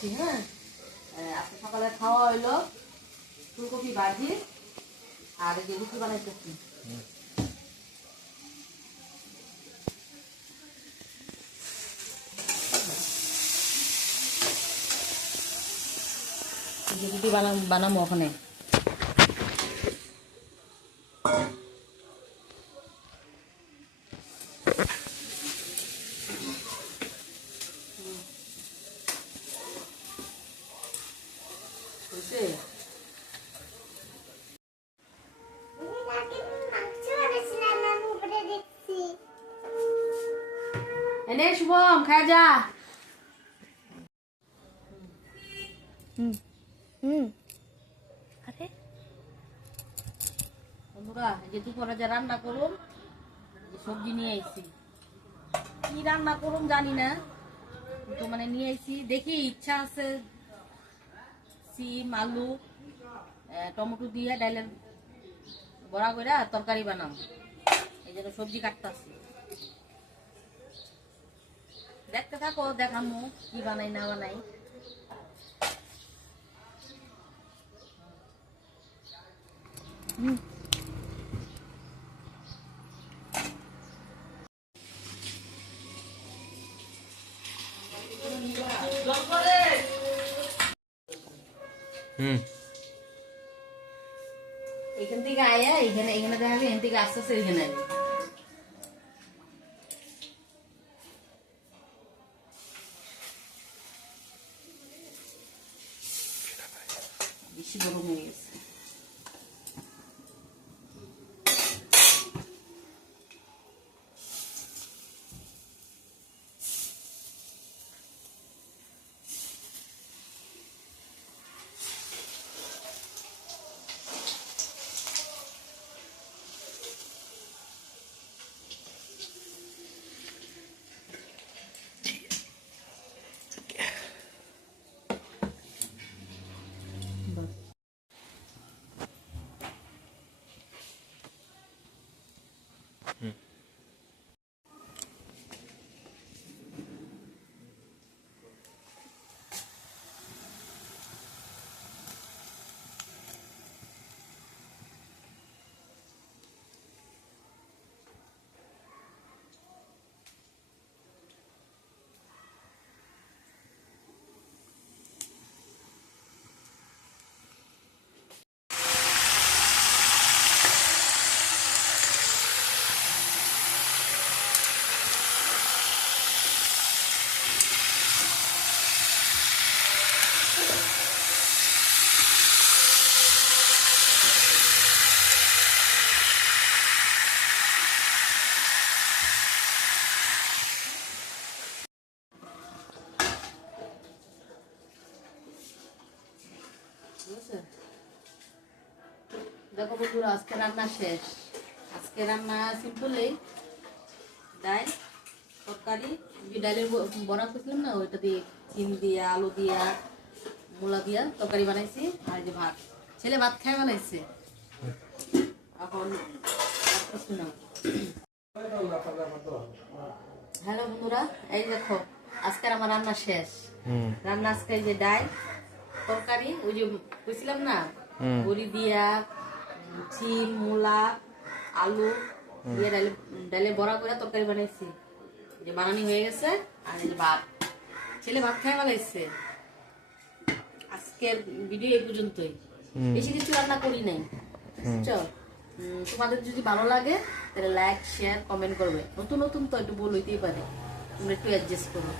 করছি। হ্যাঁ, আজকে সকালে খাওয়া হইলো ফুলকপি ভাজি আর এই যে রুটি বানাইতেছি। রুটি বানাবো ওখানে। এনে শুভম খায় যা। আরে বন্ধুরা, যে দুপুরে যে রান্না করুন, সবজি নিয়ে আইছি। কি রান্না করুন জানি না, তো মানে নিয়ে আইছি। দেখি ইচ্ছা আছে সিম আলু টমেটো দিয়ে ডাইলের বড়া করে তরকারি বানাম, এই জন্য সবজি কাটতেছি। দেখতে থাকো, দেখামো কি বানাই না বানাই। এখান থেকে আয়া এখানে এখানে দেখাবি, এখান থেকে আস্তে আস্তে এখানে আসবি। বেশি গরম হয়ে গেছে। দেখো বন্ধুরা, আজকে রান্না শেষ। আজকে রান্না সিম্পলই, ডাল তরকারি, ডালের বড়া করছিলাম না, ওইটা দিয়ে সিম দিয়া আলু দিয়া মূলা দিয়া তরকারি বানাইছি। আর যে ভাত, ছেলে ভাত খাই বানাইছে। এখন হ্যালো বন্ধুরা, এই দেখো আজকের আমার রান্না শেষ। রান্না আজকে এই যে ডাল তরকারি, ওই যে কইছিলাম না বড়ি দিয়া সিম মূলা আলু দিয়ে ডালে বড়া করে তরকারি বানাইছি, যে বানানি হয়ে গেছে। আর এই ভাত, ছেলে ভাত খাই বানাইছে। আজকের ভিডিও এই পর্যন্তই, বেশি কিছু রান্না করি নাই। চল, তোমাদের যদি ভালো লাগে তাহলে লাইক শেয়ার কমেন্ট করবে। নতুন নতুন তো একটু বলতেই পারে, তোমরা একটু অ্যাডজাস্ট করো।